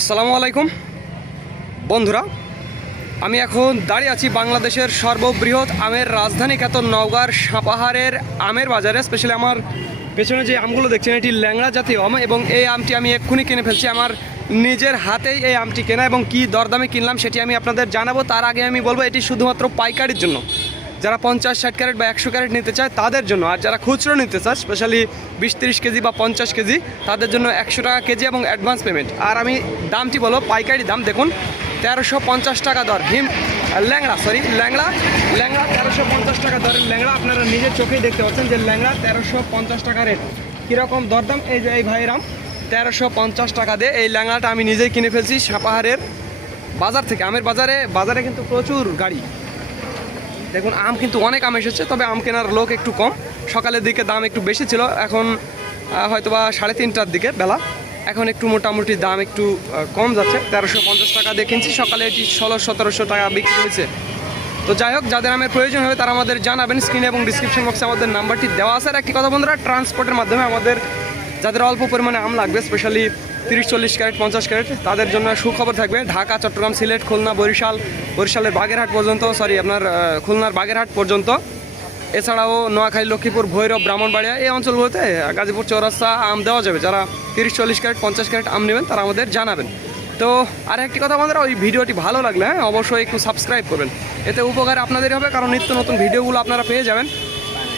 আসসালামু আলাইকুম। বন্ধুরা, আমি এখন দাঁড়িয়ে আছি বাংলাদেশের সর্ববৃহৎ আমের রাজধানী খ্যাত নওগাঁর সাপাহারের আমের বাজারে। স্পেশালি আমার পেছনে যে আমগুলো দেখছেন, এটি ল্যাংড়া জাতীয় আম এবং এই আমটি আমি এক্ষুনি কিনে ফেলছি আমার নিজের হাতেই এই আমটি কেনা এবং কী দরদামে কিনলাম সেটি আমি আপনাদের জানাব। তার আগে আমি বলব, এটি শুধুমাত্র পাইকারির জন্য। যারা পঞ্চাশ ষাট ক্যারেট বা একশো ক্যারেট নিতে চায় তাদের জন্য, আর যারা খুচরো নিতে চায় স্পেশালি বিশ তিরিশ কেজি বা পঞ্চাশ কেজি, তাদের জন্য একশো টাকা কেজি এবং অ্যাডভান্স পেমেন্ট আর আমি দামটি বলো, পাইকারি দাম, দেখুন, তেরোশো পঞ্চাশ টাকা দর, হিম ল্যাংড়া সরি ল্যাংড়া ল্যাংড়া, তেরোশো পঞ্চাশ টাকা দরের ল্যাংড়া আপনারা নিজের চোখেই দেখতে পাচ্ছেন যে ল্যাংড়া তেরোশো পঞ্চাশ টাকা রেট কীরকম দরদাম? এই যে এই ভাইরাম, তেরোশো পঞ্চাশ টাকা দিয়ে এই ল্যাংড়াটা আমি নিজেই কিনে ফেলছি সাপাহারের বাজার থেকে। আমের বাজারে বাজারে কিন্তু প্রচুর গাড়ি। দেখুন, আম কিন্তু অনেক আম এসেছে, তবে আম কেনার লোক একটু কম। সকালের দিকে দাম একটু বেশি ছিল, এখন হয়তোবা সাড়ে তিনটার দিকে বেলা। এখন একটু মোটামুটি দাম একটু কম যাচ্ছে, তেরোশো পঞ্চাশ টাকা দিয়ে কিনছি, সকালে এটি ষোলো সতেরোশো টাকা বিক্রি হয়েছে। তো যাই হোক, যাদের আমের প্রয়োজন হবে তারা আমাদের জানাবেন স্ক্রিনে এবং ডিসক্রিপশন বক্সে আমাদের নাম্বারটি দেওয়া আছে। আর একটি কথা বন্ধুরা ট্রান্সপোর্টের মাধ্যমে আমাদের যাদের অল্প পরিমাণে আম লাগবে স্পেশালি তিরিশ, চল্লিশ ক্যারেট, পঞ্চাশ ক্যারেট, তাদের জন্য সুখবর থাকবে। ঢাকা, চট্টগ্রাম, সিলেট, খুলনা, বরিশাল, বরিশালের বাগেরহাট পর্যন্ত সরি আপনার খুলনার বাগেরহাট পর্যন্ত। এছাড়াও নোয়াখালী, লক্ষ্মীপুর, ভৈরব, ব্রাহ্মণবাড়িয়া, এই অঞ্চলগুলোতে গাজীপুর, চৌরাস্তা আম দেওয়া যাবে। যারা তিরিশ, চল্লিশ ক্যারেট, পঞ্চাশ ক্যারেট আম নেবেন, তারা আমাদের জানাবেন। তো আর একটি কথা বন্ধুরা, ওই ভিডিওটি ভালো লাগলে হ্যাঁ অবশ্যই একটু সাবস্ক্রাইব করবেন। এতে উপকার আপনাদেরই হবে, কারণ নিত্য নতুন ভিডিওগুলো আপনারা পেয়ে যাবেন।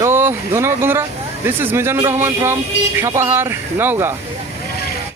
তো ধন্যবাদ বন্ধুরা। This is Mizanur Rahman from Shapahar, Nauga.